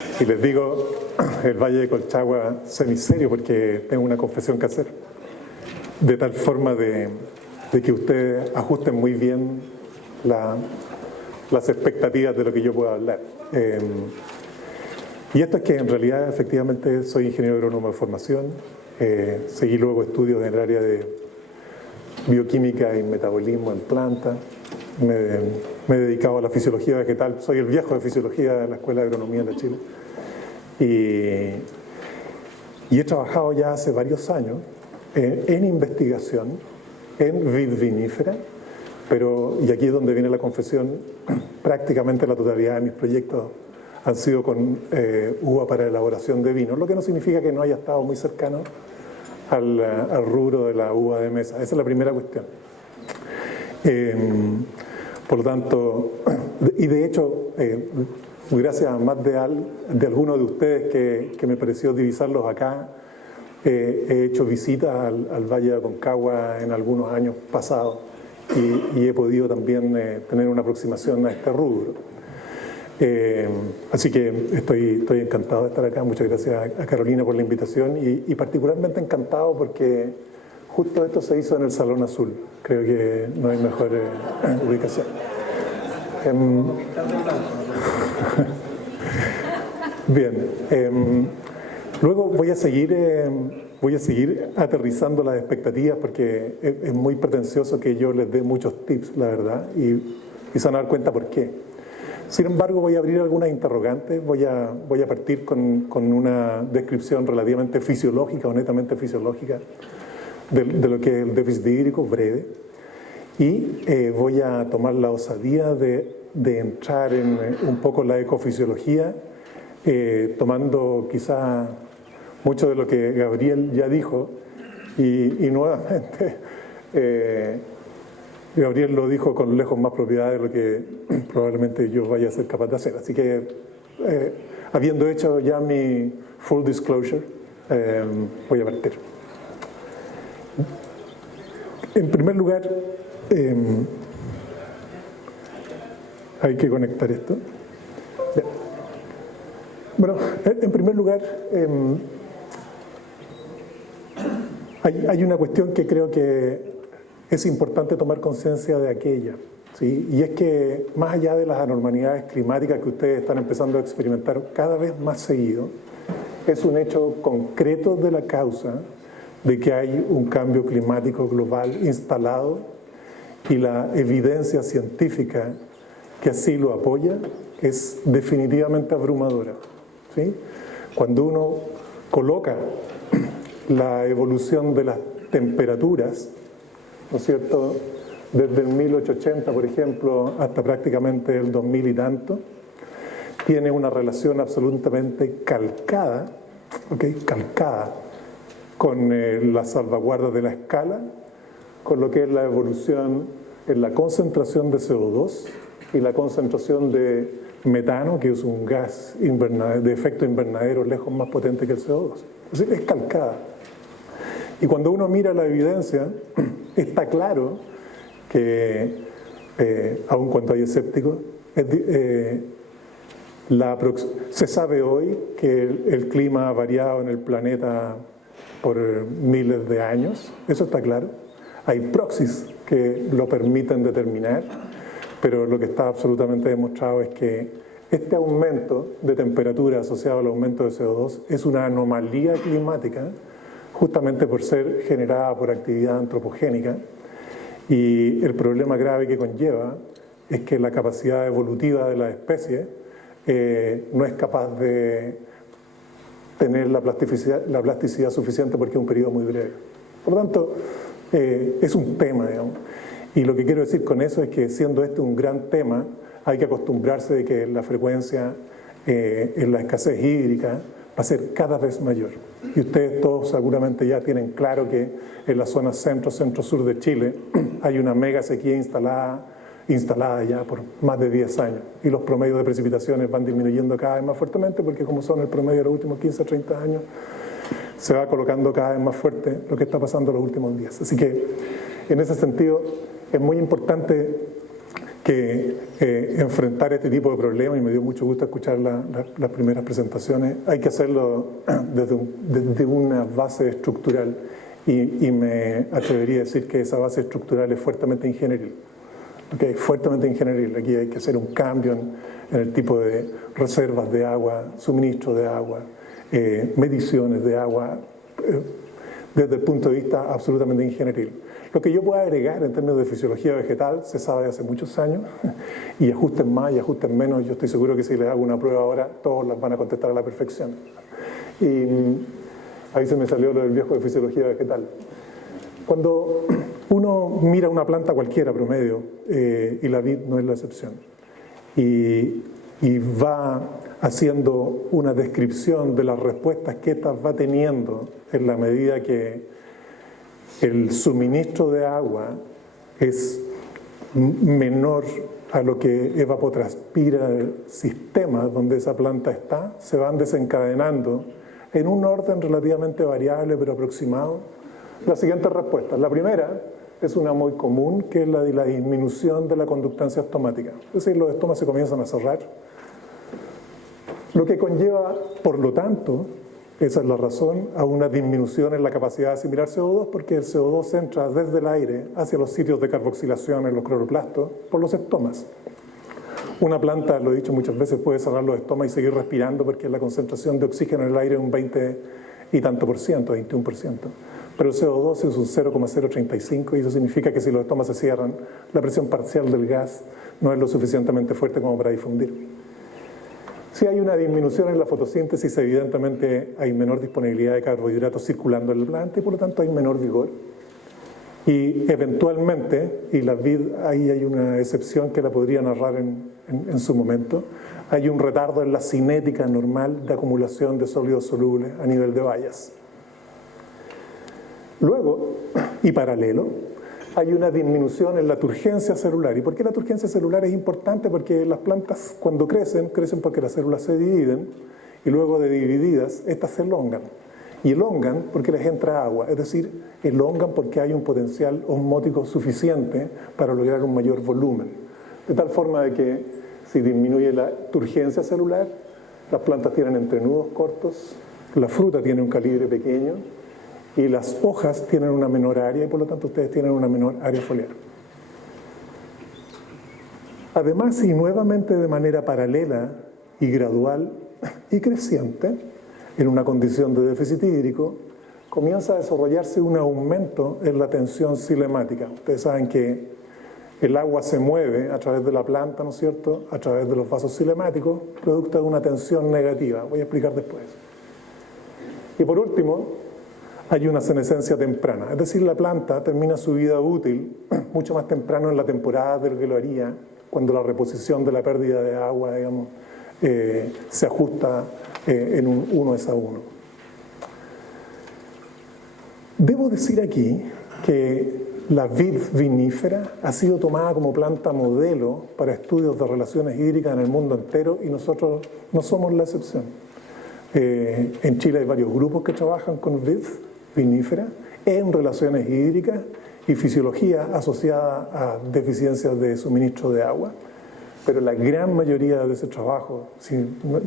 Y les digo el Valle de Colchagua semiserio porque tengo una confesión que hacer. De tal forma de que ustedes ajusten muy bien las expectativas de lo que yo pueda hablar. Y esto es que en realidad efectivamente soy ingeniero agrónomo de formación, seguí luego estudios en el área de bioquímica y metabolismo en plantas, me he dedicado a la fisiología vegetal, soy el viejo de fisiología de la Escuela de Agronomía de Chile y he trabajado ya hace varios años en investigación en vid vinífera, pero, y aquí es donde viene la confesión, prácticamente la totalidad de mis proyectos han sido con uva para elaboración de vino, lo que no significa que no haya estado muy cercano al rubro de la uva de mesa. Esa es la primera cuestión. Por lo tanto, y de hecho, gracias a más de algunos de ustedes que me pareció divisarlos acá, he hecho visitas al Valle de Aconcagua en algunos años pasados y he podido también tener una aproximación a este rubro. Así que estoy encantado de estar acá. Muchas gracias a Carolina por la invitación y particularmente encantado porque justo esto se hizo en el Salón Azul. Creo que no hay mejor ubicación. Bien. Luego voy a seguir aterrizando las expectativas porque es muy pretencioso que yo les dé muchos tips, la verdad, y se van a dar cuenta por qué. Sin embargo, voy a abrir algunas interrogantes, voy a partir con una descripción relativamente fisiológica, o netamente fisiológica, de lo que es el déficit hídrico, breve, y voy a tomar la osadía de entrar en un poco la ecofisiología, tomando quizá mucho de lo que Gabriel ya dijo, y nuevamente Gabriel lo dijo con lejos más propiedad de lo que probablemente yo vaya a ser capaz de hacer. Así que, habiendo hecho ya mi full disclosure, voy a partir. En primer lugar, hay que conectar esto. Bien. Bueno, en primer lugar, hay una cuestión que creo que es importante tomar conciencia de aquella, ¿sí? Y es que más allá de las anormalidades climáticas que ustedes están empezando a experimentar cada vez más seguido, es un hecho concreto de la causa de que hay un cambio climático global instalado y la evidencia científica que así lo apoya es definitivamente abrumadora, ¿sí? Cuando uno coloca la evolución de las temperaturas, ¿no es cierto?, desde el 1880, por ejemplo, hasta prácticamente el 2000 y tanto, tiene una relación absolutamente calcada, ¿okay?, calcada con las salvaguardas de la escala, con lo que es la evolución en la concentración de CO2 y la concentración de metano, que es un gas de efecto invernadero lejos más potente que el CO2. Es decir, es calcada. Y cuando uno mira la evidencia, está claro que, aun cuando hay escépticos, se sabe hoy que el clima ha variado en el planeta por miles de años, eso está claro. Hay proxies que lo permiten determinar, pero lo que está absolutamente demostrado es que este aumento de temperatura asociado al aumento de CO2 es una anomalía climática, justamente por ser generada por actividad antropogénica, y el problema grave que conlleva es que la capacidad evolutiva de la especie no es capaz de tener la plasticidad suficiente porque es un periodo muy breve. Por lo tanto, es un tema, digamos. Y lo que quiero decir con eso es que, siendo este un gran tema, hay que acostumbrarse de que la frecuencia en la escasez hídrica va a ser cada vez mayor. Y ustedes todos seguramente ya tienen claro que en la zona centro-sur de Chile hay una mega sequía instalada ya por más de 10 años. Y los promedios de precipitaciones van disminuyendo cada vez más fuertemente porque, como son el promedio de los últimos 15 o 30 años, se va colocando cada vez más fuerte lo que está pasando en los últimos días. Así que, en ese sentido, es muy importante que enfrentar este tipo de problemas, y me dio mucho gusto escuchar las primeras presentaciones, hay que hacerlo desde una base estructural, y me atrevería a decir que esa base estructural es fuertemente ingenieril. Okay, fuertemente ingenieril. Aquí hay que hacer un cambio en el tipo de reservas de agua, suministro de agua, mediciones de agua, desde el punto de vista absolutamente ingenieril. Lo que yo puedo agregar en términos de fisiología vegetal se sabe hace muchos años, y ajusten más y ajusten menos. Yo estoy seguro que si les hago una prueba ahora, todos las van a contestar a la perfección. Y ahí se me salió lo del viejo de fisiología vegetal. Cuando uno mira una planta cualquiera promedio, y la vid no es la excepción, y va haciendo una descripción de las respuestas que ésta va teniendo en la medida que el suministro de agua es menor a lo que evapotranspira el sistema donde esa planta está, se van desencadenando en un orden relativamente variable pero aproximado las siguientes respuestas. La primera es una muy común, que es la de la disminución de la conductancia estomática. Es decir, los estomas se comienzan a cerrar, lo que conlleva, por lo tanto, esa es la razón, a una disminución en la capacidad de asimilar CO2, porque el CO2 entra desde el aire hacia los sitios de carboxilación en los cloroplastos por los estomas. Una planta, lo he dicho muchas veces, puede cerrar los estomas y seguir respirando porque la concentración de oxígeno en el aire es un 20 y tanto por ciento, 21%. Pero el CO2 es un 0,035, y eso significa que si los estomas se cierran, la presión parcial del gas no es lo suficientemente fuerte como para difundir. Si hay una disminución en la fotosíntesis, evidentemente hay menor disponibilidad de carbohidratos circulando en la planta y por lo tanto hay menor vigor. Y eventualmente, y la vid, ahí hay una excepción que la podría narrar en su momento, hay un retardo en la cinética normal de acumulación de sólidos solubles a nivel de bayas. Luego, y paralelo, hay una disminución en la turgencia celular. ¿Y por qué la turgencia celular es importante? Porque las plantas, cuando crecen porque las células se dividen, y luego de divididas, estas se elongan. Y elongan porque les entra agua, es decir, elongan porque hay un potencial osmótico suficiente para lograr un mayor volumen. De tal forma de que si disminuye la turgencia celular, las plantas tienen entrenudos cortos, la fruta tiene un calibre pequeño, y las hojas tienen una menor área, y por lo tanto ustedes tienen una menor área foliar. Además, y nuevamente de manera paralela y gradual y creciente, en una condición de déficit hídrico, comienza a desarrollarse un aumento en la tensión cinemática. Ustedes saben que el agua se mueve a través de la planta, ¿no es cierto?, a través de los vasos cinemáticos, producto de una tensión negativa. Voy a explicar después. Y por último, hay una senescencia temprana, es decir, la planta termina su vida útil mucho más temprano en la temporada de lo que lo haría cuando la reposición de la pérdida de agua, digamos, se ajusta en un 1:1. Debo decir aquí que la vid vinífera ha sido tomada como planta modelo para estudios de relaciones hídricas en el mundo entero, y nosotros no somos la excepción. En Chile hay varios grupos que trabajan con vid vinífera en relaciones hídricas y fisiología asociada a deficiencias de suministro de agua, pero la gran mayoría de ese trabajo,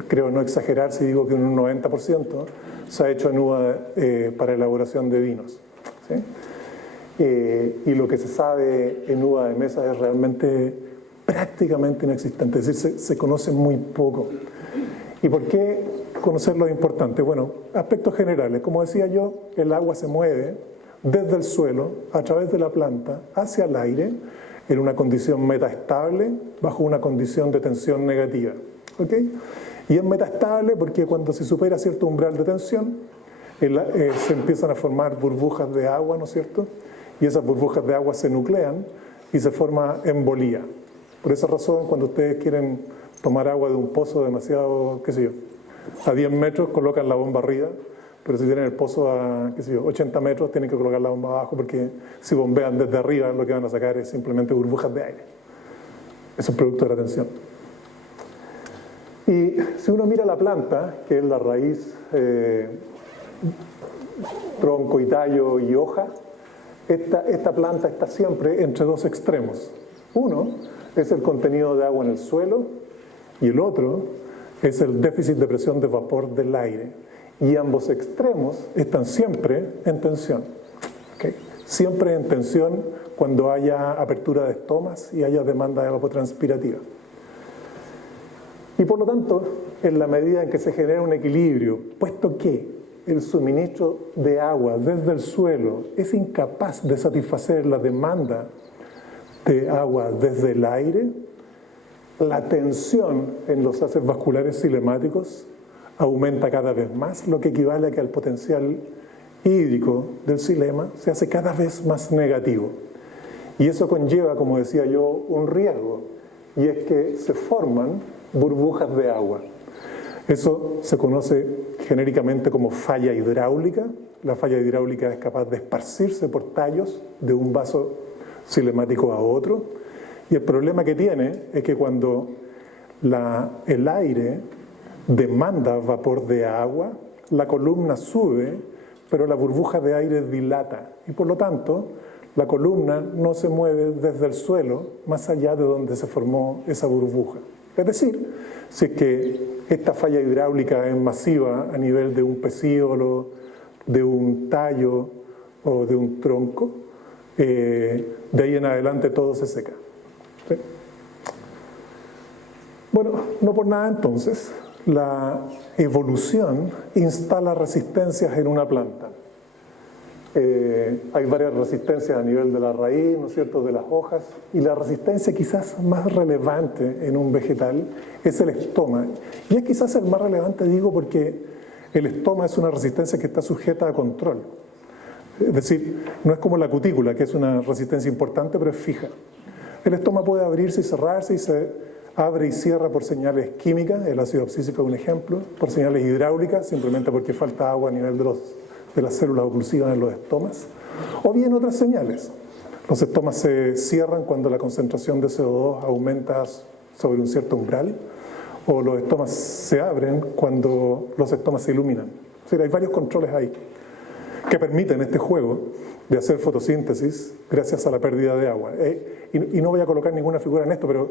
creo no exagerar si digo que un 90%, se ha hecho en uva para elaboración de vinos, ¿sí? Y lo que se sabe en uva de mesa es realmente prácticamente inexistente, es decir, se conoce muy poco. ¿Y por qué conocerlo es importante? Bueno, aspectos generales. Como decía yo, el agua se mueve desde el suelo, a través de la planta, hacia el aire, en una condición metaestable, bajo una condición de tensión negativa. ¿Okay? Y es metaestable porque cuando se supera cierto umbral de tensión, se empiezan a formar burbujas de agua, ¿no es cierto? Y esas burbujas de agua se nuclean y se forma embolía. Por esa razón, cuando ustedes quieren tomar agua de un pozo demasiado, qué sé yo, a 10 metros colocan la bomba arriba, pero si tienen el pozo a, qué sé yo, 80 metros tienen que colocar la bomba abajo, porque si bombean desde arriba lo que van a sacar es simplemente burbujas de aire. Es un producto de la tensión. Y si uno mira la planta, que es la raíz, tronco y tallo y hoja, esta planta está siempre entre dos extremos. Uno es el contenido de agua en el suelo y el otro es el déficit de presión de vapor del aire. Y ambos extremos están siempre en tensión. ¿Okay? Siempre en tensión cuando haya apertura de estomas y haya demanda evapotranspirativa. Y por lo tanto, en la medida en que se genera un equilibrio, puesto que el suministro de agua desde el suelo es incapaz de satisfacer la demanda de agua desde el aire, la tensión en los haces vasculares cilemáticos aumenta cada vez más, lo que equivale a que el potencial hídrico del xilema se hace cada vez más negativo. Y eso conlleva, como decía yo, un riesgo, y es que se forman burbujas de agua. Eso se conoce genéricamente como falla hidráulica. La falla hidráulica es capaz de esparcirse por tallos de un vaso cilemático a otro. Y el problema que tiene es que cuando el aire demanda vapor de agua, la columna sube, pero la burbuja de aire dilata. Y por lo tanto, la columna no se mueve desde el suelo más allá de donde se formó esa burbuja. Es decir, si es que esta falla hidráulica es masiva a nivel de un pecíolo, de un tallo o de un tronco, de ahí en adelante todo se seca. ¿Sí? Bueno, no por nada entonces, la evolución instala resistencias en una planta. Hay varias resistencias a nivel de la raíz, ¿no es cierto?, de las hojas, y la resistencia quizás más relevante en un vegetal es el estoma. Y es quizás el más relevante, digo, porque el estoma es una resistencia que está sujeta a control. Es decir, no es como la cutícula, que es una resistencia importante, pero es fija. El estoma puede abrirse y cerrarse, y se abre y cierra por señales químicas, el ácido abscísico es un ejemplo, por señales hidráulicas, simplemente porque falta agua a nivel de las células oclusivas en los estomas, o bien otras señales. Los estomas se cierran cuando la concentración de CO2 aumenta sobre un cierto umbral, o los estomas se abren cuando los estomas se iluminan. Es decir, hay varios controles ahí que permiten este juego de hacer fotosíntesis gracias a la pérdida de agua. Y no voy a colocar ninguna figura en esto, pero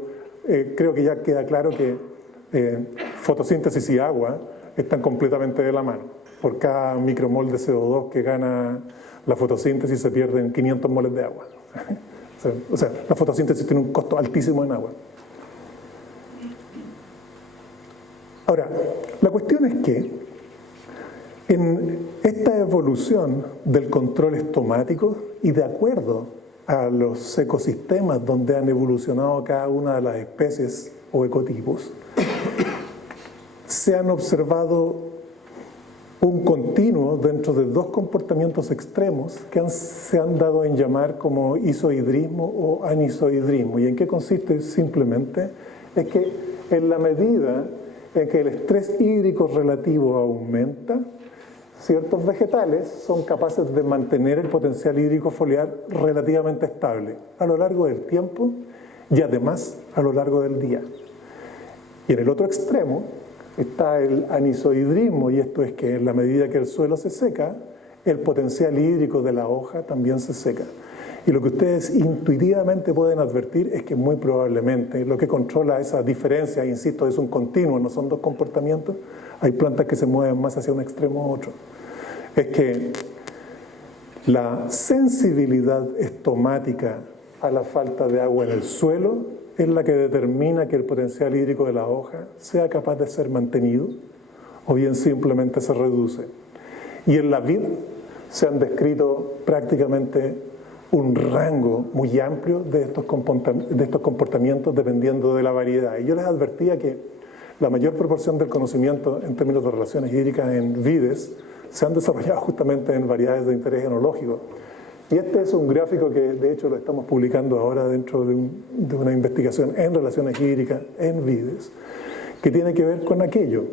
creo que ya queda claro que fotosíntesis y agua están completamente de la mano. Por cada micromol de CO2 que gana la fotosíntesis se pierden 500 moles de agua. O sea, la fotosíntesis tiene un costo altísimo en agua. Ahora, la cuestión es que en esta evolución del control estomático y de acuerdo a los ecosistemas donde han evolucionado cada una de las especies o ecotipos, se han observado un continuo dentro de dos comportamientos extremos que se han dado en llamar como isohidrismo o anisohidrismo. ¿Y en qué consiste? Simplemente es que en la medida en que el estrés hídrico relativo aumenta, ciertos vegetales son capaces de mantener el potencial hídrico foliar relativamente estable a lo largo del tiempo y además a lo largo del día. Y en el otro extremo está el anisohidrismo, y esto es que en la medida que el suelo se seca, el potencial hídrico de la hoja también se seca. Y lo que ustedes intuitivamente pueden advertir es que muy probablemente lo que controla esa diferencia, insisto, es un continuo, no son dos comportamientos, hay plantas que se mueven más hacia un extremo u otro. Es que la sensibilidad estomática a la falta de agua en el suelo es la que determina que el potencial hídrico de la hoja sea capaz de ser mantenido o bien simplemente se reduce. Y en la vid se han descrito prácticamente un rango muy amplio de estos comportamientos dependiendo de la variedad. Y yo les advertía que la mayor proporción del conocimiento en términos de relaciones hídricas en vides se han desarrollado justamente en variedades de interés enológico. Y este es un gráfico que de hecho lo estamos publicando ahora dentro de una investigación en relaciones hídricas en vides, que tiene que ver con aquello.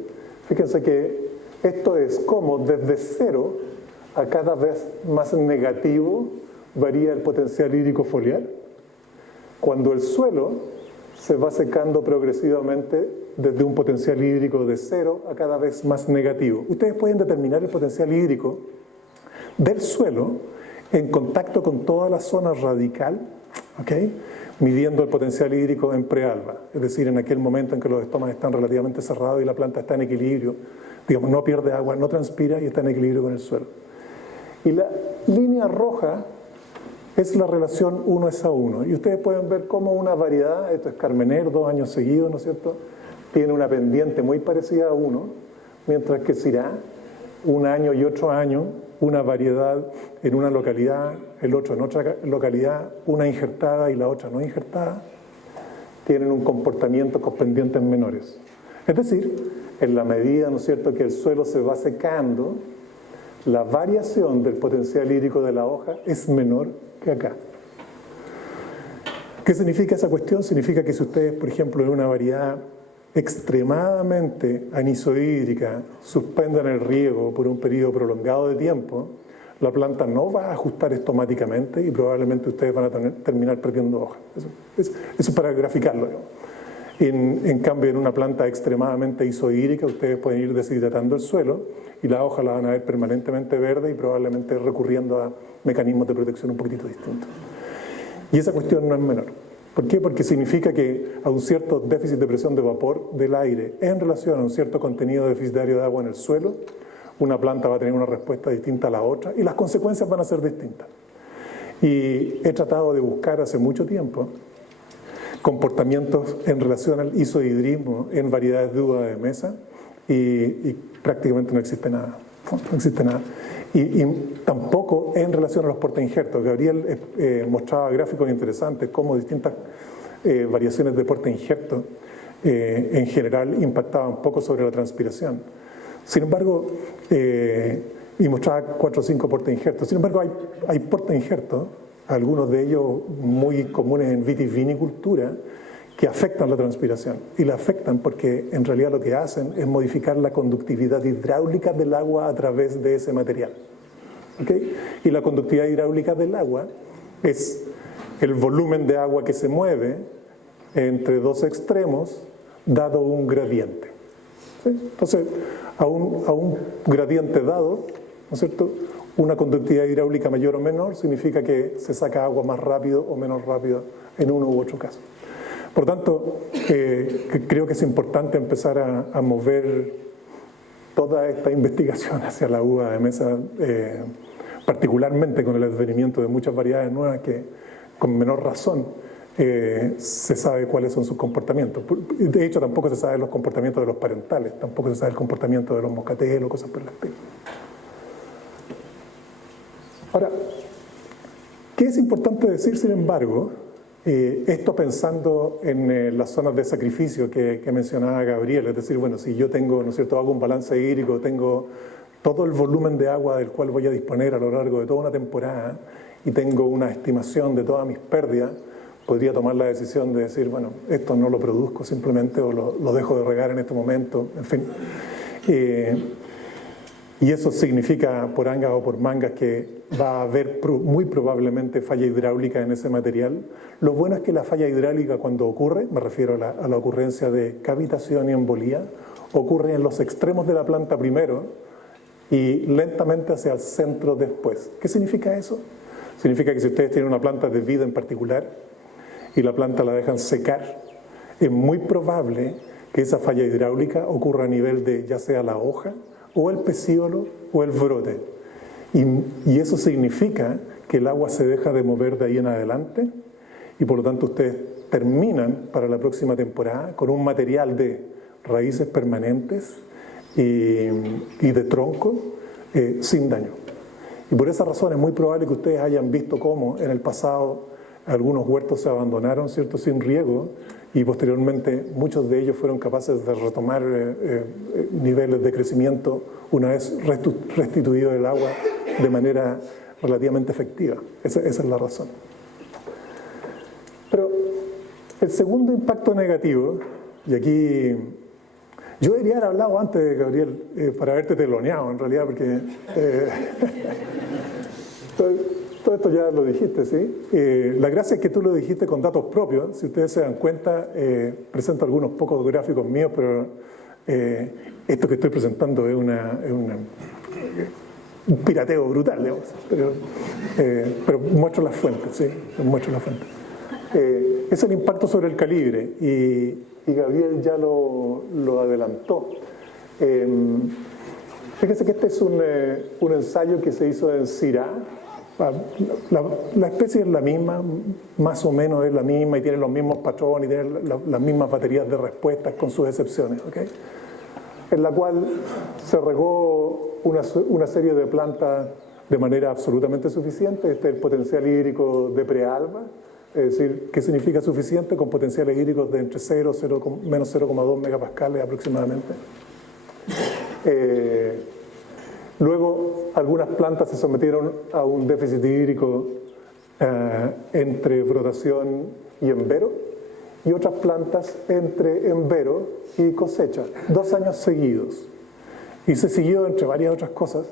Fíjense que esto es como desde cero a cada vez más negativo varía el potencial hídrico foliar, cuando el suelo se va secando progresivamente desde un potencial hídrico de 0 a cada vez más negativo. Ustedes pueden determinar el potencial hídrico del suelo en contacto con toda la zona radical ¿ok? Midiendo el potencial hídrico en prealba, es decir, en aquel momento en que los estomas están relativamente cerrados y la planta está en equilibrio, digamos, no pierde agua, no transpira y está en equilibrio con el suelo. Y la línea roja es la relación 1:1. Y ustedes pueden ver cómo una variedad, esto es Carmener, 2 años seguidos, ¿no es cierto?, tiene una pendiente muy parecida a 1, mientras que Syrah, 1 año y 8 años, una variedad en una localidad, el otro en otra localidad, una injertada y la otra no injertada, tienen un comportamiento con pendientes menores. Es decir, en la medida, ¿no es cierto?, que el suelo se va secando, la variación del potencial hídrico de la hoja es menor que acá. ¿Qué significa esa cuestión? Significa que si ustedes, por ejemplo, en una variedad extremadamente anisohídrica suspendan el riego por un periodo prolongado de tiempo, la planta no va a ajustar estomáticamente y probablemente ustedes van a terminar perdiendo hoja. Eso es para graficarlo. En cambio, en una planta extremadamente isohídrica, ustedes pueden ir deshidratando el suelo y las hojas las van a ver permanentemente verde y probablemente recurriendo a mecanismos de protección un poquitito distintos. Y esa cuestión no es menor. ¿Por qué? Porque significa que a un cierto déficit de presión de vapor del aire en relación a un cierto contenido deficitario de agua en el suelo, una planta va a tener una respuesta distinta a la otra y las consecuencias van a ser distintas. Y he tratado de buscar hace mucho tiempo comportamientos en relación al isohidrismo en variedades de uva de mesa y prácticamente no existe nada. No existe nada. Y tampoco en relación a los portainjertos. Gabriel mostraba gráficos interesantes cómo distintas variaciones de portainjerto en general impactaban poco sobre la transpiración. Sin embargo, y mostraba 4 o 5 portainjertos. Sin embargo, hay portainjertos, algunos de ellos muy comunes en vitivinicultura, que afectan la transpiración. Y la afectan porque en realidad lo que hacen es modificar la conductividad hidráulica del agua a través de ese material. ¿Okay? Y la conductividad hidráulica del agua es el volumen de agua que se mueve entre dos extremos dado un gradiente. ¿Sí? Entonces, a un gradiente dado, ¿no es cierto?, una conductividad hidráulica mayor o menor significa que se saca agua más rápido o menos rápido en uno u otro caso. Por tanto, creo que es importante empezar a mover toda esta investigación hacia la uva de mesa, particularmente con el advenimiento de muchas variedades nuevas que con menor razón se sabe cuáles son sus comportamientos. De hecho, tampoco se sabe los comportamientos de los parentales, tampoco se sabe el comportamiento de los moscatelos, cosas por el estilo. Ahora, ¿qué es importante decir, sin embargo? Esto pensando en las zonas de sacrificio que mencionaba Gabriel, es decir, bueno, si yo tengo, ¿no es cierto?, hago un balance hídrico, tengo todo el volumen de agua del cual voy a disponer a lo largo de toda una temporada y tengo una estimación de todas mis pérdidas, podría tomar la decisión de decir, bueno, esto no lo produzco simplemente o lo dejo de regar en este momento, en fin. Y eso significa, por angas o por mangas, que va a haber muy probablemente falla hidráulica en ese material. Lo bueno es que la falla hidráulica, cuando ocurre, me refiero a la ocurrencia de cavitación y embolía, ocurre en los extremos de la planta primero y lentamente hacia el centro después. ¿Qué significa eso? Significa que si ustedes tienen una planta de vid en particular y la planta la dejan secar, es muy probable que esa falla hidráulica ocurra a nivel de ya sea la hoja, o el pecíolo o el brote. Y eso significa que el agua se deja de mover de ahí en adelante y por lo tanto ustedes terminan para la próxima temporada con un material de raíces permanentes y de tronco sin daño. Y por esa razón es muy probable que ustedes hayan visto cómo en el pasado algunos huertos se abandonaron, ¿cierto?, sin riego, y posteriormente muchos de ellos fueron capaces de retomar niveles de crecimiento una vez restituido el agua de manera relativamente efectiva. Esa es la razón. Pero el segundo impacto negativo, y aquí yo debería haber hablado antes, Gabriel, para haberte teloneado en realidad, porque todo esto ya lo dijiste, ¿sí? La gracia es que tú lo dijiste con datos propios. Si ustedes se dan cuenta, presento algunos pocos gráficos míos, pero esto que estoy presentando es un pirateo brutal, digamos. Pero muestro las fuentes, ¿sí? Muestro las fuentes. Es el impacto sobre el calibre, y Gabriel ya lo adelantó. Fíjense que este es un ensayo que se hizo en Syrah. La especie es la misma, más o menos es la misma, y tiene los mismos patrones, y tiene las mismas baterías de respuestas con sus excepciones, ¿okay? En la cual se regó una serie de plantas de manera absolutamente suficiente. Este es el potencial hídrico de prealba, es decir, ¿qué significa suficiente? Con potenciales hídricos de entre 0 y menos 0,2 megapascales aproximadamente. Luego, algunas plantas se sometieron a un déficit hídrico entre brotación y envero, y otras plantas entre envero y cosecha, 2 años seguidos. Y se siguió, entre varias otras cosas,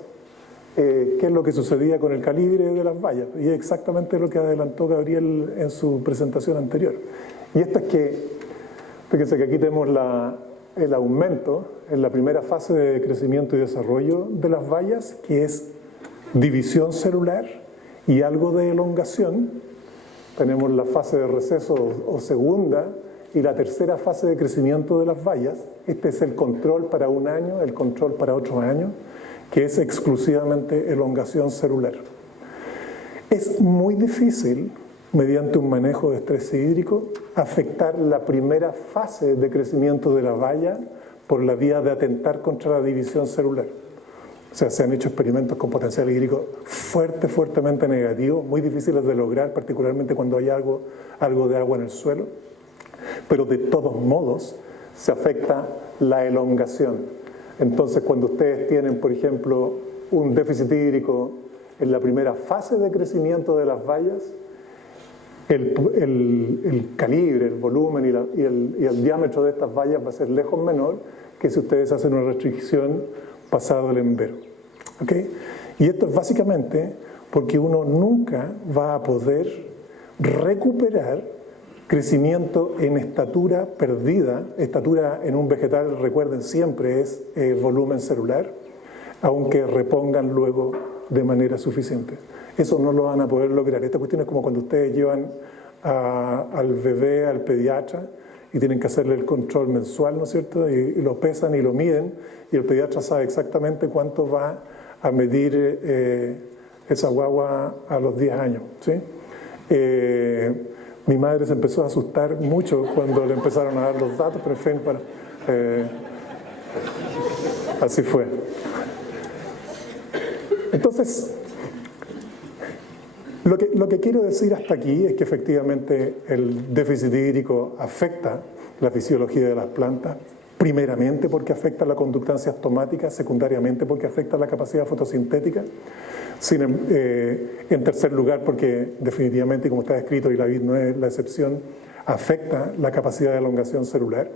qué es lo que sucedía con el calibre de las vallas, y es exactamente lo que adelantó Gabriel en su presentación anterior. Y esto es que, fíjense que aquí tenemos el aumento en la primera fase de crecimiento y desarrollo de las vallas, que es división celular y algo de elongación. Tenemos la fase de receso o segunda, y la tercera fase de crecimiento de las vallas. Este es el control para un año, el control para otro año, que es exclusivamente elongación celular. Es muy difícil, mediante un manejo de estrés hídrico, afectar la primera fase de crecimiento de la valla por la vía de atentar contra la división celular. O sea, se han hecho experimentos con potencial hídrico fuertemente negativo, muy difíciles de lograr, particularmente cuando hay algo de agua en el suelo. Pero de todos modos, se afecta la elongación. Entonces, cuando ustedes tienen, por ejemplo, un déficit hídrico en la primera fase de crecimiento de las vallas, el calibre, el volumen y el diámetro de estas vallas va a ser lejos menor que si ustedes hacen una restricción pasado el envero. ¿Okay? Y esto es básicamente porque uno nunca va a poder recuperar crecimiento en estatura perdida. Estatura en un vegetal, recuerden, siempre es volumen celular, aunque repongan luego de manera suficiente. Eso no lo van a poder lograr. Esta cuestión es como cuando ustedes llevan al bebé al pediatra y tienen que hacerle el control mensual, ¿no es cierto? Y lo pesan y lo miden, y el pediatra sabe exactamente cuánto va a medir esa guagua a los 10 años, ¿sí? Mi madre se empezó a asustar mucho cuando le empezaron a dar los datos, pero en fin, así fue. Entonces, lo que quiero decir hasta aquí es que efectivamente el déficit hídrico afecta la fisiología de las plantas, primeramente porque afecta la conductancia estomática, secundariamente porque afecta la capacidad fotosintética, en tercer lugar porque definitivamente, como está escrito, y la vid no es la excepción, afecta la capacidad de elongación celular.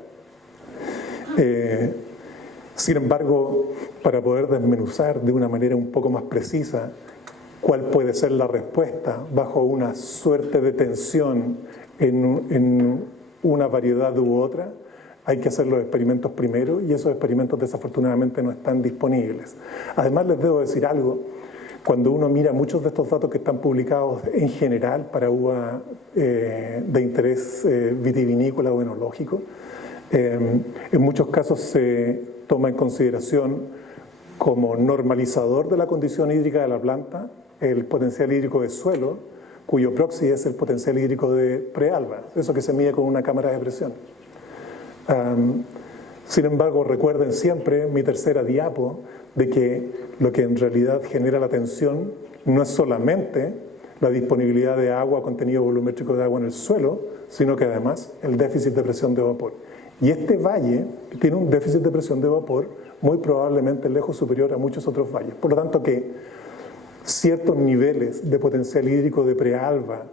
Sin embargo, para poder desmenuzar de una manera un poco más precisa cuál puede ser la respuesta bajo una suerte de tensión en una variedad u otra, hay que hacer los experimentos primero, y esos experimentos desafortunadamente no están disponibles. Además, les debo decir algo: cuando uno mira muchos de estos datos que están publicados en general para uva de interés vitivinícola o enológico, en muchos casos se toma en consideración como normalizador de la condición hídrica de la planta el potencial hídrico de suelo, cuyo proxy es el potencial hídrico de prealba, eso que se mide con una cámara de presión. Sin embargo, recuerden siempre mi tercera diapo de que lo que en realidad genera la tensión no es solamente la disponibilidad de agua, contenido volumétrico de agua en el suelo, sino que además el déficit de presión de vapor. Y este valle tiene un déficit de presión de vapor muy probablemente lejos superior a muchos otros valles. Por lo tanto, que ciertos niveles de potencial hídrico de prealba,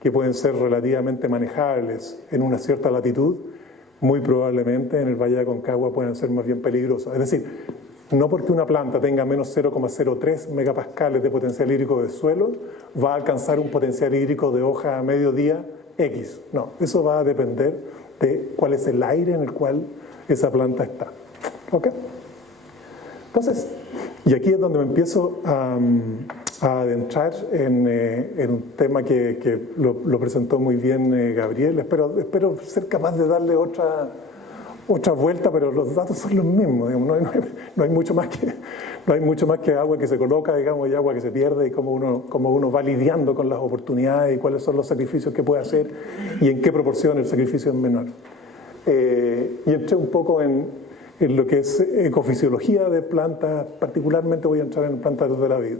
que pueden ser relativamente manejables en una cierta latitud, muy probablemente en el Valle de Aconcagua pueden ser más bien peligrosos. Es decir, no porque una planta tenga menos 0,03 megapascales de potencial hídrico de suelo, va a alcanzar un potencial hídrico de hoja a mediodía X. No, eso va a depender de cuál es el aire en el cual esa planta está. ¿Ok? Entonces, y aquí es donde me empiezo a adentrar en un tema que lo presentó muy bien Gabriel. Espero ser capaz de darle otra vuelta, pero los datos son los mismos, digamos, no hay mucho más que agua que se coloca, digamos, y agua que se pierde, y cómo uno va lidiando con las oportunidades y cuáles son los sacrificios que puede hacer y en qué proporción el sacrificio es menor. Y entré un poco en lo que es ecofisiología de plantas, particularmente voy a entrar en plantas de la vid.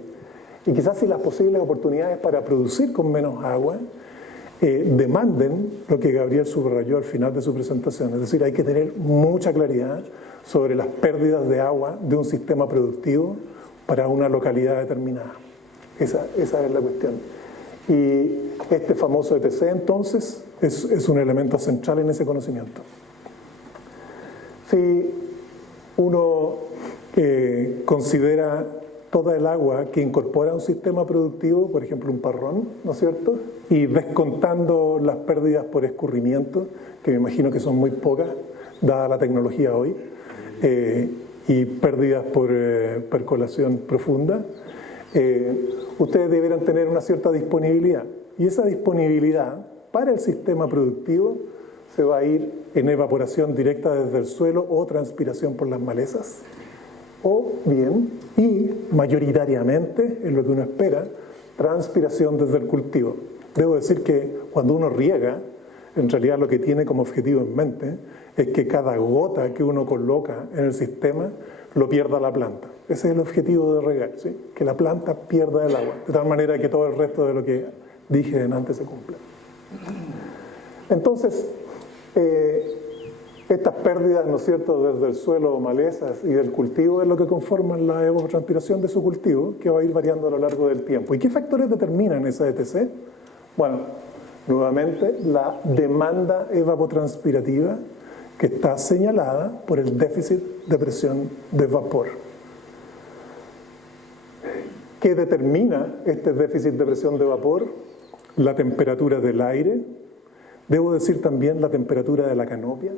Y quizás si las posibles oportunidades para producir con menos agua demanden lo que Gabriel subrayó al final de su presentación, es decir, hay que tener mucha claridad sobre las pérdidas de agua de un sistema productivo para una localidad determinada. Esa es la cuestión. Y este famoso ETC, entonces, es un elemento central en ese conocimiento. Si uno considera toda el agua que incorpora un sistema productivo, por ejemplo un parrón, ¿no es cierto? Y descontando las pérdidas por escurrimiento, que me imagino que son muy pocas, dada la tecnología hoy, y pérdidas por percolación profunda, ustedes deberán tener una cierta disponibilidad. Y esa disponibilidad para el sistema productivo se va a ir en evaporación directa desde el suelo o transpiración por las malezas. O bien, y mayoritariamente, en lo que uno espera, transpiración desde el cultivo. Debo decir que cuando uno riega, en realidad lo que tiene como objetivo en mente es que cada gota que uno coloca en el sistema lo pierda la planta. Ese es el objetivo de regar, ¿sí? Que la planta pierda el agua, de tal manera que todo el resto de lo que dije antes se cumpla. Entonces, estas pérdidas, ¿no es cierto?, desde el suelo, malezas y del cultivo es lo que conforman la evapotranspiración de su cultivo, que va a ir variando a lo largo del tiempo. ¿Y qué factores determinan esa ETC? Bueno, nuevamente, la demanda evapotranspirativa que está señalada por el déficit de presión de vapor. ¿Qué determina este déficit de presión de vapor? La temperatura del aire, debo decir también la temperatura de la canopia,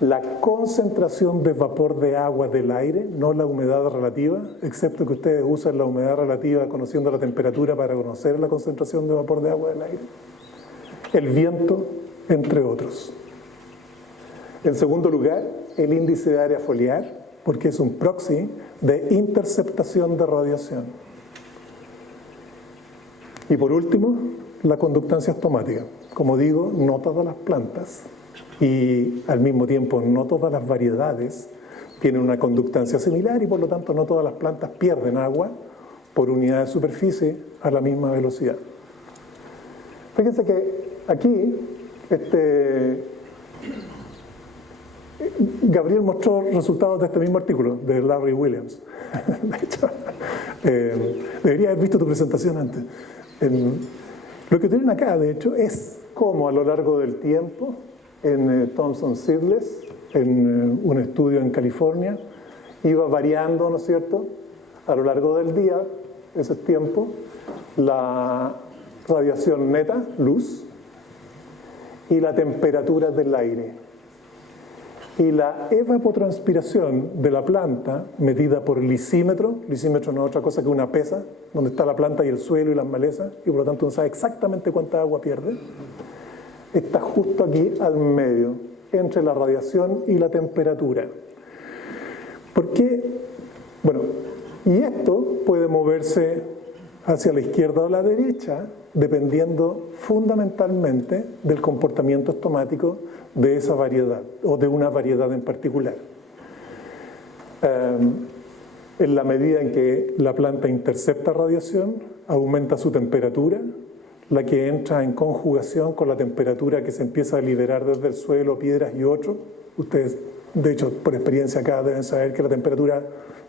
la concentración de vapor de agua del aire, no la humedad relativa, excepto que ustedes usan la humedad relativa conociendo la temperatura para conocer la concentración de vapor de agua del aire, el viento, entre otros. En segundo lugar, el índice de área foliar, porque es un proxy de interceptación de radiación. Y por último, la conductancia estomática. Como digo, no todas las plantas y al mismo tiempo no todas las variedades tienen una conductancia similar y por lo tanto no todas las plantas pierden agua por unidad de superficie a la misma velocidad. Fíjense que aquí Gabriel mostró resultados de este mismo artículo de Larry Williams. De hecho, debería haber visto tu presentación antes. Lo que tienen acá, de hecho, es cómo a lo largo del tiempo en Thomson Seedless, en un estudio en California, iba variando, ¿no es cierto?, a lo largo del día, ese tiempo, la radiación neta, luz, y la temperatura del aire. Y la evapotranspiración de la planta, medida por lisímetro no es otra cosa que una pesa, donde está la planta y el suelo y las malezas, y por lo tanto uno sabe exactamente cuánta agua pierde, está justo aquí al medio, entre la radiación y la temperatura. ¿Por qué? Bueno, y esto puede moverse hacia la izquierda o la derecha, dependiendo fundamentalmente del comportamiento estomático de esa variedad, o de una variedad en particular. En la medida en que la planta intercepta radiación, aumenta su temperatura, la que entra en conjugación con la temperatura que se empieza a liberar desde el suelo, piedras y otros. Ustedes, de hecho, por experiencia acá deben saber que la temperatura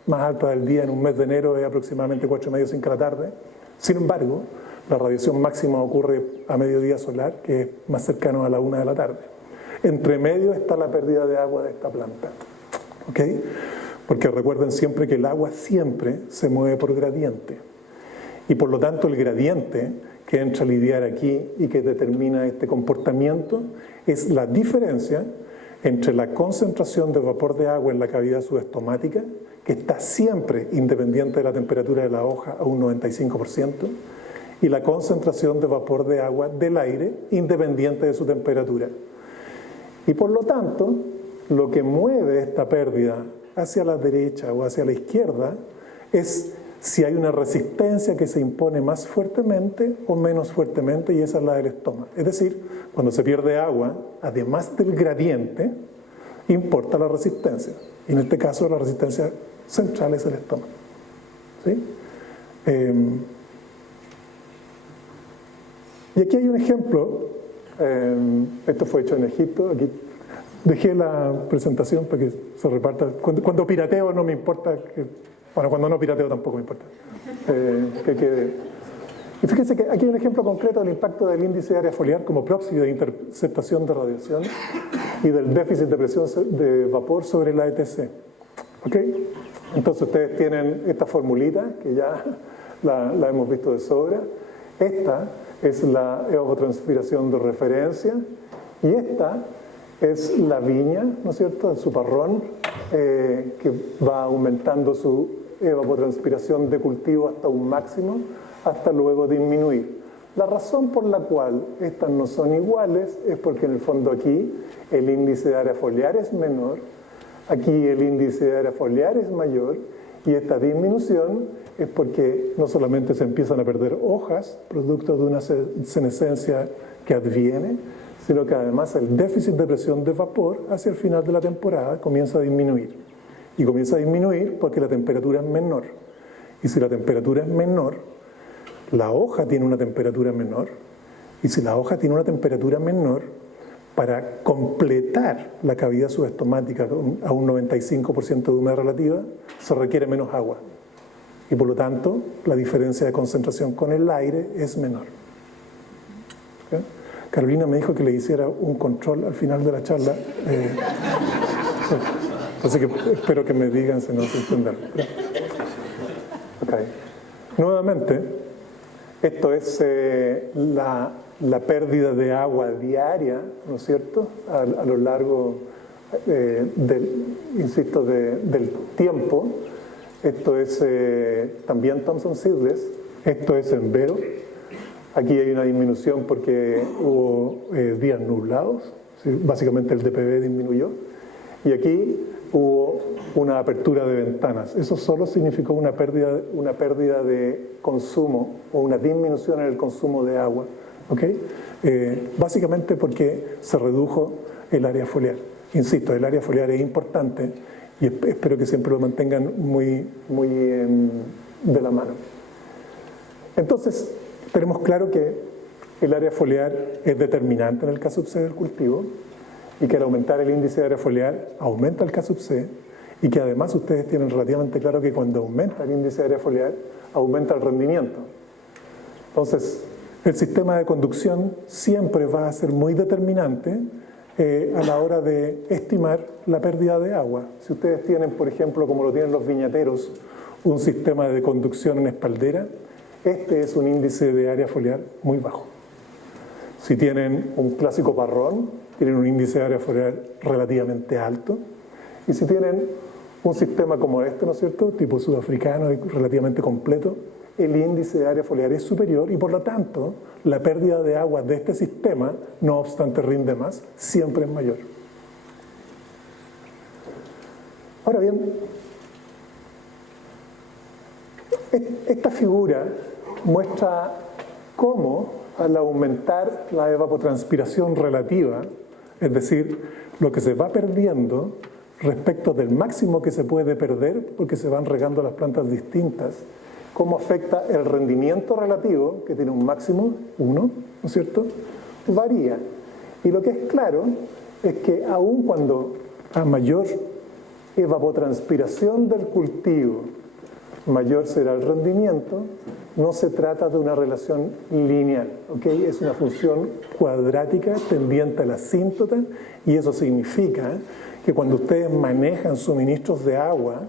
más alta del día en un mes de enero es aproximadamente 4:30 o 5 de la tarde. Sin embargo, la radiación máxima ocurre a mediodía solar, que es más cercano a la 1 de la tarde. Entre medio está la pérdida de agua de esta planta. ¿Ok? Porque recuerden siempre que el agua siempre se mueve por gradiente. Y por lo tanto el gradiente que entra a lidiar aquí y que determina este comportamiento es la diferencia entre la concentración de vapor de agua en la cavidad subestomática, que está siempre independiente de la temperatura de la hoja a un 95%, y la concentración de vapor de agua del aire independiente de su temperatura. Y por lo tanto, lo que mueve esta pérdida hacia la derecha o hacia la izquierda es si hay una resistencia que se impone más fuertemente o menos fuertemente, y esa es la del estoma. Es decir, cuando se pierde agua, además del gradiente, importa la resistencia. Y en este caso la resistencia central es el estoma. ¿Sí? Y aquí hay un ejemplo. Esto fue hecho en Egipto. Aquí dejé la presentación para que se reparta. Cuando pirateo no me importa bueno, cuando no pirateo tampoco me importa que quede. Y fíjense que aquí hay un ejemplo concreto del impacto del índice de área foliar como proxy de interceptación de radiación y del déficit de presión de vapor sobre la ETC. ¿Ok? Entonces ustedes tienen esta formulita que ya la hemos visto de sobra. Esta es la evapotranspiración de referencia y esta es la viña, ¿no es cierto?, el suparrón, que va aumentando su evapotranspiración de cultivo hasta un máximo, hasta luego disminuir. La razón por la cual estas no son iguales es porque en el fondo aquí el índice de área foliar es menor, aquí el índice de área foliar es mayor, y esta disminución es porque no solamente se empiezan a perder hojas, producto de una senescencia que adviene, sino que además el déficit de presión de vapor hacia el final de la temporada comienza a disminuir. Y comienza a disminuir porque la temperatura es menor. Y si la temperatura es menor, la hoja tiene una temperatura menor. Y si la hoja tiene una temperatura menor, para completar la cavidad subestomática a un 95% de humedad relativa, se requiere menos agua. Y por lo tanto, la diferencia de concentración con el aire es menor. ¿Okay? Carolina me dijo que le hiciera un control al final de la charla. Así que espero que me digan si no se entienden. Okay. Nuevamente, esto es la pérdida de agua diaria, ¿no es cierto?, a lo largo del tiempo. Esto es también Thomson-Seedless. Esto es en Vero. Aquí hay una disminución porque hubo días nublados. ¿Sí? Básicamente el DPV disminuyó. Y aquí hubo una apertura de ventanas. Eso solo significó una pérdida de consumo o una disminución en el consumo de agua. ¿Okay? Básicamente porque se redujo el área foliar. Insisto, el área foliar es importante y espero que siempre lo mantengan muy de la mano. Entonces, tenemos claro que el área foliar es determinante en el K-sub-C del cultivo y que al aumentar el índice de área foliar aumenta el K-sub-C, y que además ustedes tienen relativamente claro que cuando aumenta el índice de área foliar aumenta el rendimiento. Entonces, el sistema de conducción siempre va a ser muy determinante a la hora de estimar la pérdida de agua. Si ustedes tienen, por ejemplo, como lo tienen los viñateros, un sistema de conducción en espaldera, este es un índice de área foliar muy bajo. Si tienen un clásico parrón, tienen un índice de área foliar relativamente alto. Y si tienen un sistema como este, ¿no es cierto?, tipo sudafricano y relativamente completo, el índice de área foliar es superior y por lo tanto la pérdida de agua de este sistema, no obstante rinde más, siempre es mayor. Ahora bien, esta figura muestra cómo al aumentar la evapotranspiración relativa, es decir, lo que se va perdiendo respecto del máximo que se puede perder porque se van regando las plantas distintas, cómo afecta el rendimiento relativo, que tiene un máximo, 1, ¿no es cierto?, varía. Y lo que es claro es que aun cuando a mayor evapotranspiración del cultivo, mayor será el rendimiento, no se trata de una relación lineal, ¿ok? Es una función cuadrática tendiente a la asíntota, y eso significa que cuando ustedes manejan suministros de agua,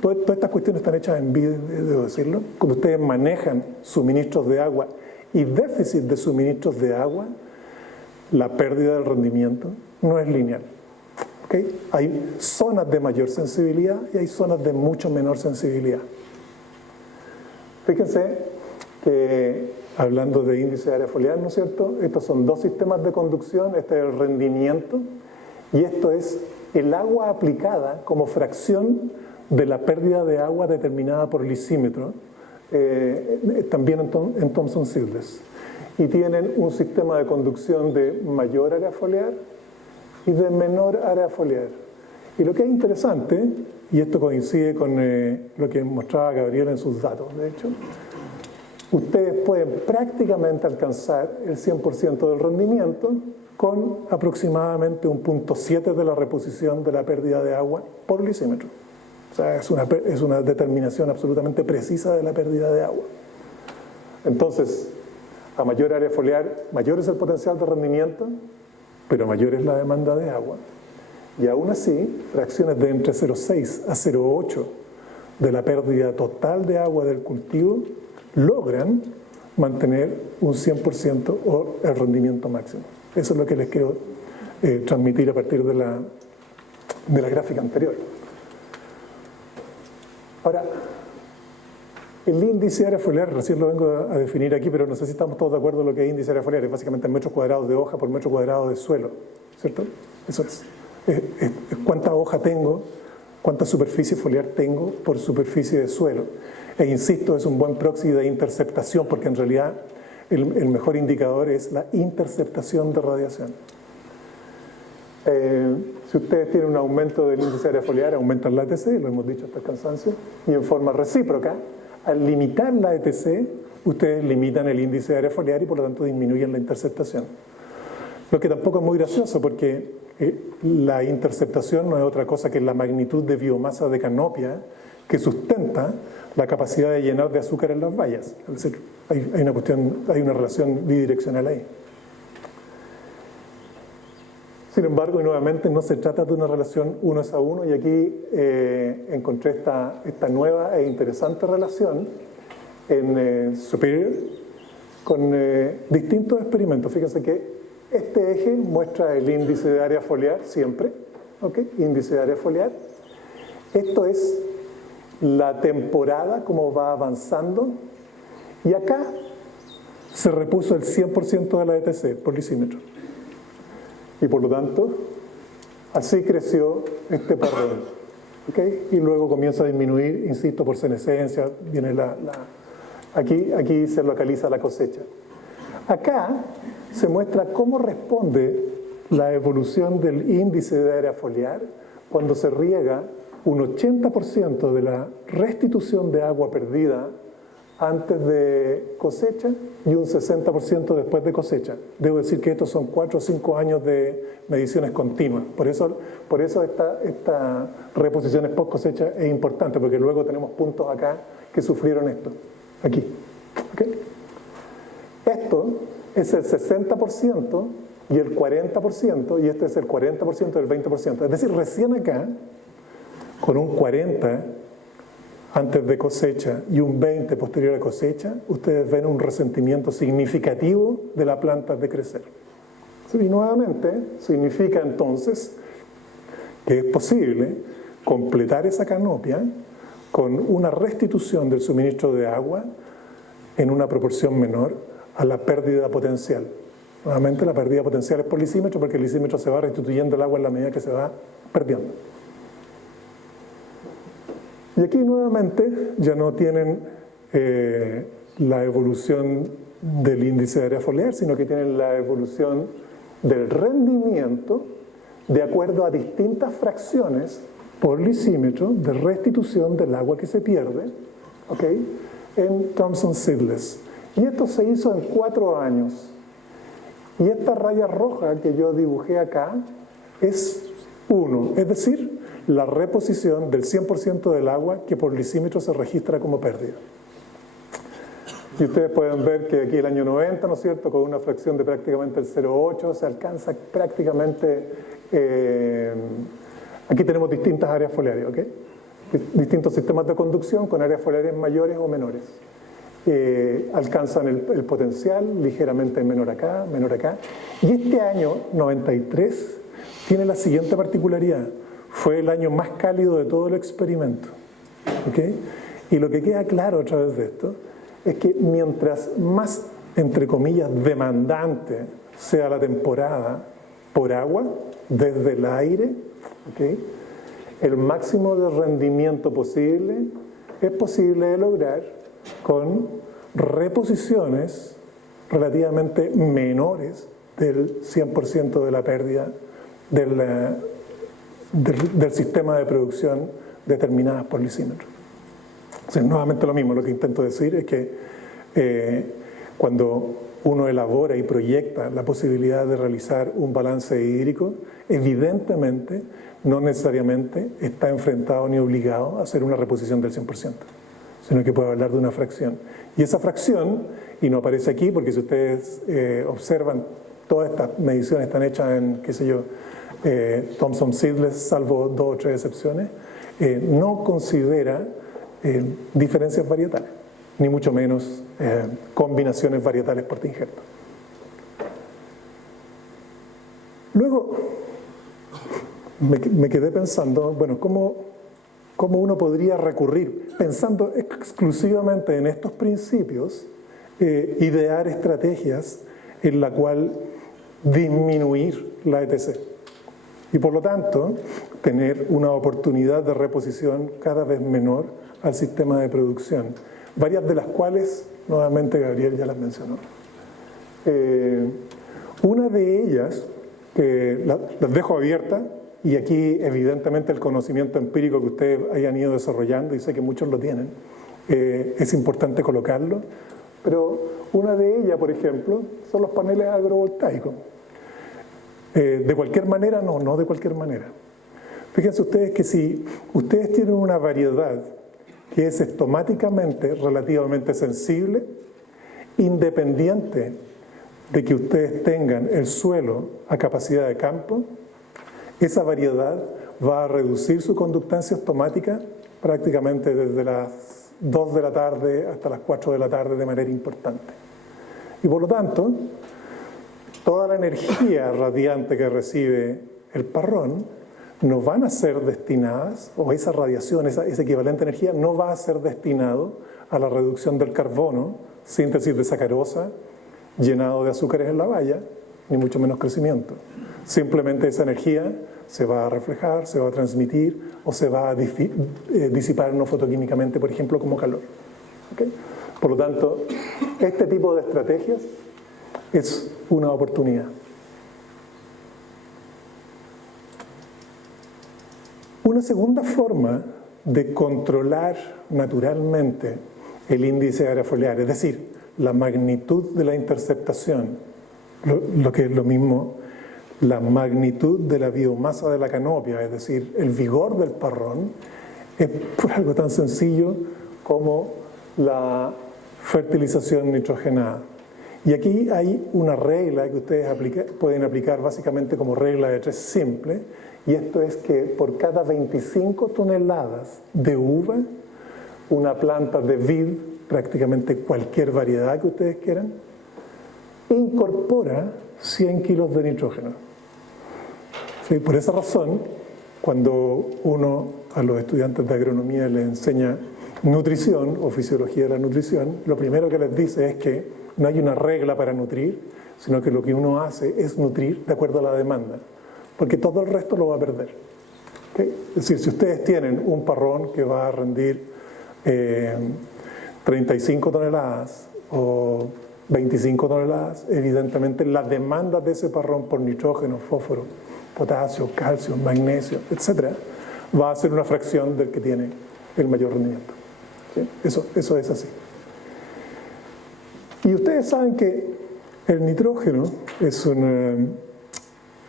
todas estas cuestiones están hechas en vídeo, debo decirlo, cuando ustedes manejan suministros de agua y déficit de suministros de agua, la pérdida del rendimiento no es lineal. ¿Okay? Hay zonas de mayor sensibilidad y hay zonas de mucho menor sensibilidad. Fíjense que, hablando de índice de área foliar, ¿no es cierto? Estos son dos sistemas de conducción, este es el rendimiento y esto es el agua aplicada como fracción de la pérdida de agua determinada por lisímetro, también en Thomson-Sidless. Y tienen un sistema de conducción de mayor área foliar y de menor área foliar. Y lo que es interesante, y esto coincide con lo que mostraba Gabriel en sus datos, de hecho, ustedes pueden prácticamente alcanzar el 100% del rendimiento con aproximadamente un 0.7 de la reposición de la pérdida de agua por lisímetro. O sea, es una determinación absolutamente precisa de la pérdida de agua. Entonces, a mayor área foliar, mayor es el potencial de rendimiento, pero mayor es la demanda de agua. Y aún así, fracciones de entre 0,6 a 0,8 de la pérdida total de agua del cultivo logran mantener un 100% o el rendimiento máximo. Eso es lo que les quiero transmitir a partir de la gráfica anterior. Ahora, el índice de área foliar, recién lo vengo a definir aquí, pero no sé si estamos todos de acuerdo en lo que es índice de área foliar. Es básicamente metros cuadrados de hoja por metro cuadrado de suelo, ¿cierto? Eso es. Cuánta hoja tengo, cuánta superficie foliar tengo por superficie de suelo. E insisto, es un buen proxy de interceptación, porque en realidad el mejor indicador es la interceptación de radiación. Si ustedes tienen un aumento del índice de área foliar, aumentan la ETC, lo hemos dicho hasta el cansancio, y en forma recíproca, al limitar la ETC, ustedes limitan el índice de área foliar y por lo tanto disminuyen la interceptación. Lo que tampoco es muy gracioso porque la interceptación no es otra cosa que la magnitud de biomasa de canopia que sustenta la capacidad de llenar de azúcar en las bayas. Es decir, hay una relación bidireccional ahí. Sin embargo, y nuevamente, no se trata de una relación 1:1, y aquí encontré esta nueva e interesante relación en Superior con distintos experimentos. Fíjense que este eje muestra el índice de área foliar siempre, ¿ok? Índice de área foliar. Esto es la temporada, cómo va avanzando, y acá se repuso el 100% de la ETC por lisímetro. Y por lo tanto, así creció este patrón. ¿Okay? Y luego comienza a disminuir, insisto, por senescencia, viene aquí se localiza la cosecha. Acá se muestra cómo responde la evolución del índice de área foliar cuando se riega un 80% de la restitución de agua perdida antes de cosecha y un 60% después de cosecha. Debo decir que estos son 4 o 5 años de mediciones continuas. Por eso esta reposiciones post cosecha es importante, porque luego tenemos puntos acá que sufrieron esto, aquí. ¿Okay? Esto es el 60% y el 40%, y este es el 40% del 20%. Es decir, recién acá, con un 40% antes de cosecha y un 20% posterior a cosecha, ustedes ven un resentimiento significativo de la planta de crecer. Y nuevamente significa entonces que es posible completar esa canopia con una restitución del suministro de agua en una proporción menor a la pérdida potencial. Nuevamente la pérdida potencial es por lisímetro, porque el lisímetro se va restituyendo el agua en la medida que se va perdiendo. Y aquí nuevamente ya no tienen la evolución del índice de área foliar, sino que tienen la evolución del rendimiento de acuerdo a distintas fracciones por lisímetro de restitución del agua que se pierde, ¿okay? En Thomson-Sidless. Y esto se hizo en 4 años. Y esta raya roja que yo dibujé acá es 1, es decir, la reposición del 100% del agua que por lisímetro se registra como pérdida. Y ustedes pueden ver que aquí el año 90, ¿no es cierto?, con una fracción de prácticamente el 0,8, se alcanza prácticamente... aquí tenemos distintas áreas foliares, ¿ok? Distintos sistemas de conducción con áreas foliares mayores o menores. Alcanzan el potencial ligeramente menor acá. Y este año 93 tiene la siguiente particularidad. Fue el año más cálido de todo el experimento. ¿Okay? Y lo que queda claro a través de esto es que mientras más, entre comillas, demandante sea la temporada por agua, desde el aire, ¿okay?, el máximo de rendimiento posible es posible de lograr con reposiciones relativamente menores del 100% de la pérdida del sistema de producción determinadas por lisímetros. O sea, nuevamente lo mismo, lo que intento decir es que cuando uno elabora y proyecta la posibilidad de realizar un balance hídrico, evidentemente no necesariamente está enfrentado ni obligado a hacer una reposición del 100%, sino que puede hablar de una fracción. Y esa fracción, y no aparece aquí porque si ustedes observan, todas estas mediciones están hechas en, qué sé yo, Thomson Seedless, salvo 2 o 3 excepciones, no considera diferencias varietales, ni mucho menos combinaciones varietales por injerto. Luego, me quedé pensando, bueno, ¿cómo uno podría recurrir, pensando exclusivamente en estos principios, idear estrategias en la cual disminuir la ETC? Y por lo tanto, tener una oportunidad de reposición cada vez menor al sistema de producción, varias de las cuales, nuevamente Gabriel ya las mencionó. Una de ellas, que las dejo abiertas, y aquí evidentemente el conocimiento empírico que ustedes hayan ido desarrollando, y sé que muchos lo tienen, es importante colocarlo, pero una de ellas, por ejemplo, son los paneles agrovoltaicos. De cualquier manera, no de cualquier manera. Fíjense ustedes que si ustedes tienen una variedad que es estomáticamente relativamente sensible, independiente de que ustedes tengan el suelo a capacidad de campo, esa variedad va a reducir su conductancia estomática prácticamente desde las 2 de la tarde hasta las 4 de la tarde de manera importante. Y por lo tanto, toda la energía radiante que recibe el parrón no van a ser destinadas, o esa radiación, ese equivalente de energía, no va a ser destinado a la reducción del carbono, síntesis de sacarosa, llenado de azúcares en la valla, ni mucho menos crecimiento. Simplemente esa energía se va a reflejar, se va a transmitir o se va a disipar no fotoquímicamente, por ejemplo, como calor. ¿Okay? Por lo tanto, este tipo de estrategias es una oportunidad. Una segunda forma de controlar naturalmente el índice área foliar, es decir, la magnitud de la interceptación, lo que es lo mismo, la magnitud de la biomasa de la canopia, es decir, el vigor del parrón, es por algo tan sencillo como la fertilización nitrogenada. Y aquí hay una regla que ustedes pueden aplicar básicamente como regla de 3 simple, y esto es que por cada 25 toneladas de uva, una planta de vid, prácticamente cualquier variedad que ustedes quieran, incorpora 100 kilos de nitrógeno. ¿Sí? Por esa razón, cuando uno a los estudiantes de agronomía les enseña nutrición o fisiología de la nutrición, lo primero que les dice es que no hay una regla para nutrir, sino que lo que uno hace es nutrir de acuerdo a la demanda, porque todo el resto lo va a perder. ¿Okay? Es decir, si ustedes tienen un parrón que va a rendir 35 toneladas o 25 toneladas, evidentemente la demanda de ese parrón por nitrógeno, fósforo, potasio, calcio, magnesio, etcétera, va a ser una fracción del que tiene el mayor rendimiento. ¿Sí? Eso es así. Y ustedes saben que el nitrógeno es un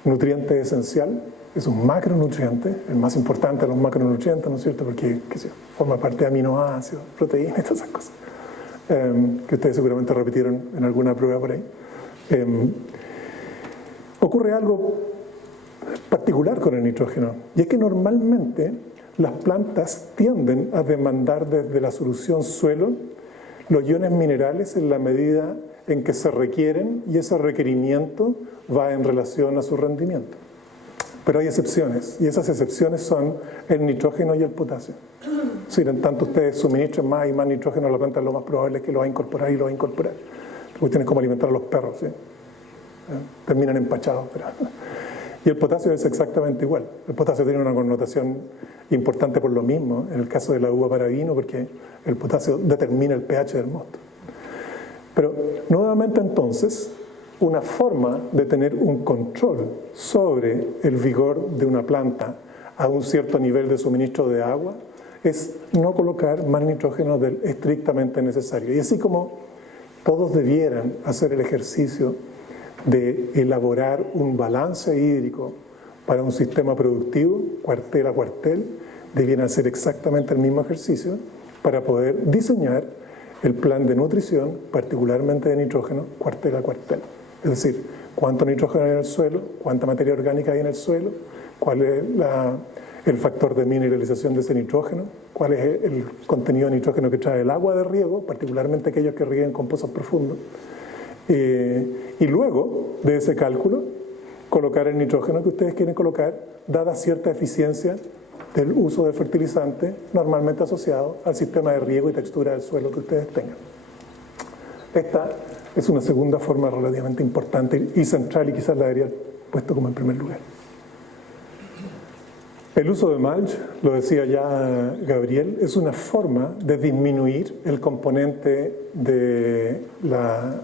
nutriente esencial, es un macronutriente, el más importante de los macronutrientes, ¿no es cierto? Porque forma parte de aminoácidos, proteínas, todas esas cosas, que ustedes seguramente repitieron en alguna prueba por ahí. Ocurre algo particular con el nitrógeno, y es que normalmente las plantas tienden a demandar desde la solución suelo los iones minerales en la medida en que se requieren, y ese requerimiento va en relación a su rendimiento. Pero hay excepciones, y esas excepciones son el nitrógeno y el potasio. Si en tanto ustedes suministren más y más nitrógeno a la planta, lo más probable es que lo va a incorporar y lo va a incorporar. La cuestión es como alimentar a los perros, ¿sí? Terminan empachados. Pero... Y el potasio es exactamente igual. El potasio tiene una connotación importante por lo mismo, en el caso de la uva para vino, porque el potasio determina el pH del mosto. Pero nuevamente entonces, una forma de tener un control sobre el vigor de una planta a un cierto nivel de suministro de agua es no colocar más nitrógeno del estrictamente necesario. Y así como todos debieran hacer el ejercicio de elaborar un balance hídrico para un sistema productivo, cuartel a cuartel, debieran hacer exactamente el mismo ejercicio para poder diseñar el plan de nutrición, particularmente de nitrógeno, cuartel a cuartel. Es decir, cuánto nitrógeno hay en el suelo, cuánta materia orgánica hay en el suelo, cuál es el factor de mineralización de ese nitrógeno, cuál es el contenido de nitrógeno que trae el agua de riego, particularmente aquellos que rieguen con pozos profundos. Y luego de ese cálculo, colocar el nitrógeno que ustedes quieren colocar, dada cierta eficiencia del uso del fertilizante, normalmente asociado al sistema de riego y textura del suelo que ustedes tengan. Esta es una segunda forma relativamente importante y central, y quizás la debería haber puesto como en primer lugar. El uso de mulch, lo decía ya Gabriel, es una forma de disminuir el componente de la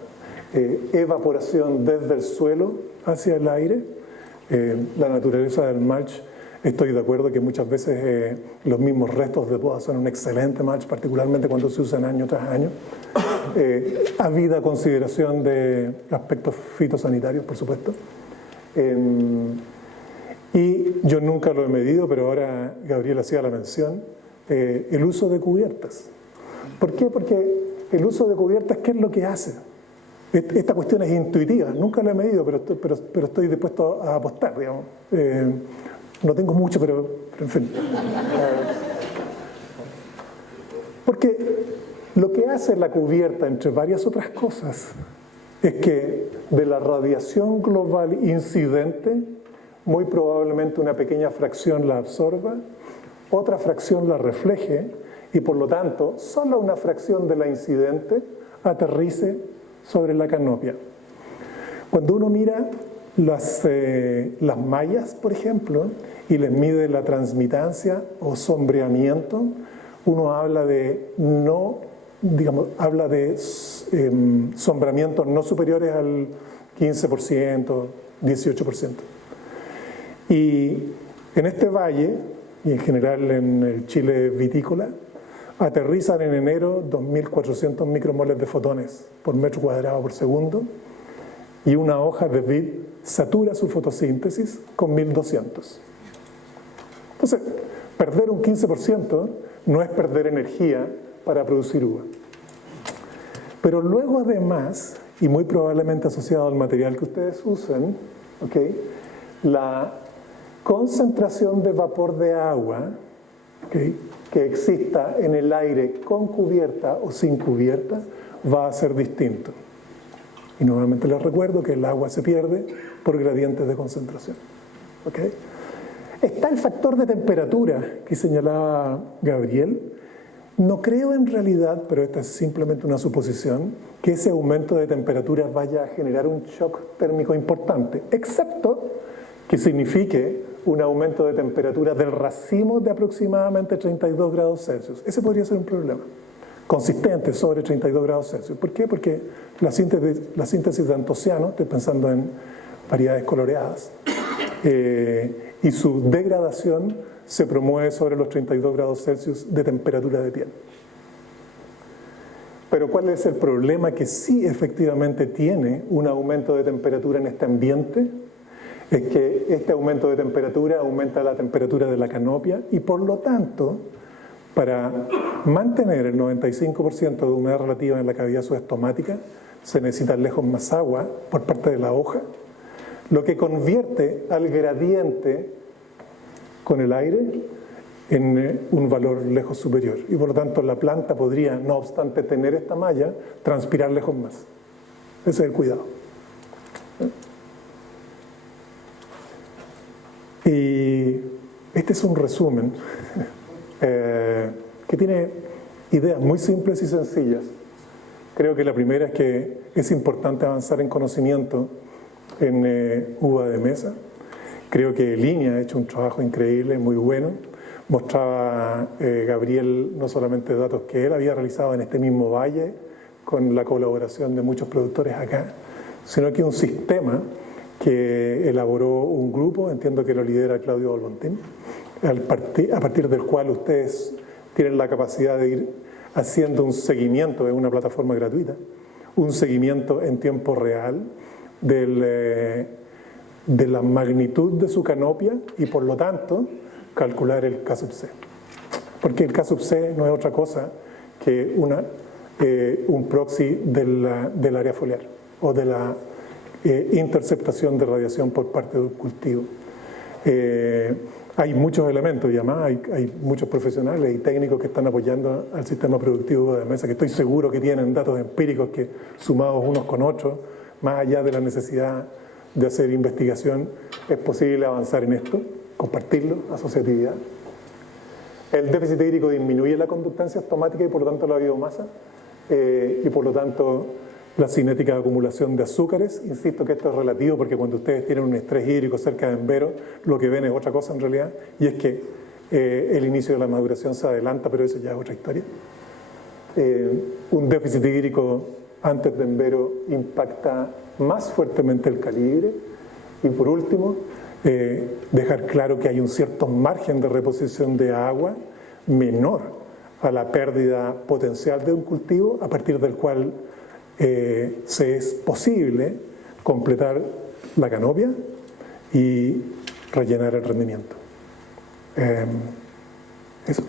evaporación desde el suelo hacia el aire. La naturaleza del mulch, estoy de acuerdo que muchas veces los mismos restos de poda son un excelente mulch, particularmente cuando se usan año tras año. Habida consideración de aspectos fitosanitarios, por supuesto. Y yo nunca lo he medido, pero ahora Gabriel hacía la mención, el uso de cubiertas. ¿Por qué? Porque el uso de cubiertas, ¿qué es lo que hace? Esta cuestión es intuitiva, nunca la he medido, pero estoy dispuesto a apostar, digamos. No tengo mucho, pero en fin. Porque lo que hace la cubierta, entre varias otras cosas, es que de la radiación global incidente, muy probablemente una pequeña fracción la absorba, otra fracción la refleje, y por lo tanto, solo una fracción de la incidente aterrice sobre la canopia. Cuando uno mira las mallas, por ejemplo, y les mide la transmitancia o sombreamiento, uno habla de sombreamientos no superiores al 15%, 18%. Y en este valle, y en general en el Chile vitícola, aterrizan en enero 2.400 micromoles de fotones por metro cuadrado por segundo, y una hoja de vid satura su fotosíntesis con 1.200. Entonces, perder un 15% no es perder energía para producir uva. Pero luego además, y muy probablemente asociado al material que ustedes usen, ¿okay?, la concentración de vapor de agua, ¿okay?, que exista en el aire con cubierta o sin cubierta va a ser distinto. Y nuevamente les recuerdo que el agua se pierde por gradientes de concentración. ¿Okay? Está el factor de temperatura que señalaba Gabriel. No creo en realidad, pero esta es simplemente una suposición, que ese aumento de temperatura vaya a generar un shock térmico importante, excepto que signifique un aumento de temperatura del racimo de aproximadamente 32 grados Celsius. Ese podría ser un problema consistente sobre 32 grados Celsius. ¿Por qué? Porque la síntesis de antociano, estoy pensando en variedades coloreadas, y su degradación se promueve sobre los 32 grados Celsius de temperatura de piel. Pero ¿cuál es el problema que sí efectivamente tiene un aumento de temperatura en este ambiente? Es que este aumento de temperatura aumenta la temperatura de la canopia y por lo tanto, para mantener el 95% de humedad relativa en la cavidad subestomática, se necesita lejos más agua por parte de la hoja, lo que convierte al gradiente con el aire en un valor lejos superior. Y por lo tanto la planta podría, no obstante tener esta malla, transpirar lejos más. Ese es el cuidado. Y este es un resumen que tiene ideas muy simples y sencillas. Creo que la primera es que es importante avanzar en conocimiento en uva de mesa. Creo que Línea ha hecho un trabajo increíble, muy bueno. Mostraba Gabriel no solamente datos que él había realizado en este mismo valle, con la colaboración de muchos productores acá, sino que un sistema que elaboró un grupo, entiendo que lo lidera Claudio Volontín, a partir del cual ustedes tienen la capacidad de ir haciendo un seguimiento, es una plataforma gratuita, un seguimiento en tiempo real de la magnitud de su canopia y por lo tanto calcular el K sub C. Porque el K sub C no es otra cosa que un proxy del área foliar o de la interceptación de radiación por parte de un cultivo. Hay muchos elementos y además hay muchos profesionales y técnicos que están apoyando al sistema productivo de mesa, que estoy seguro que tienen datos empíricos que sumados unos con otros, más allá de la necesidad de hacer investigación, es posible avanzar en esto, compartirlo, asociatividad. El déficit hídrico disminuye la conductancia estomática y por lo tanto la biomasa y por lo tanto la cinética de acumulación de azúcares. Insisto que esto es relativo porque cuando ustedes tienen un estrés hídrico cerca de Embero, lo que ven es otra cosa en realidad, y es que el inicio de la maduración se adelanta, pero eso ya es otra historia. Un déficit hídrico antes de Embero impacta más fuertemente el calibre. Y por último, dejar claro que hay un cierto margen de reposición de agua menor a la pérdida potencial de un cultivo, a partir del cual se es posible completar la canopia y rellenar el rendimiento. Eso.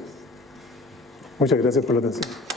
Muchas gracias por la atención.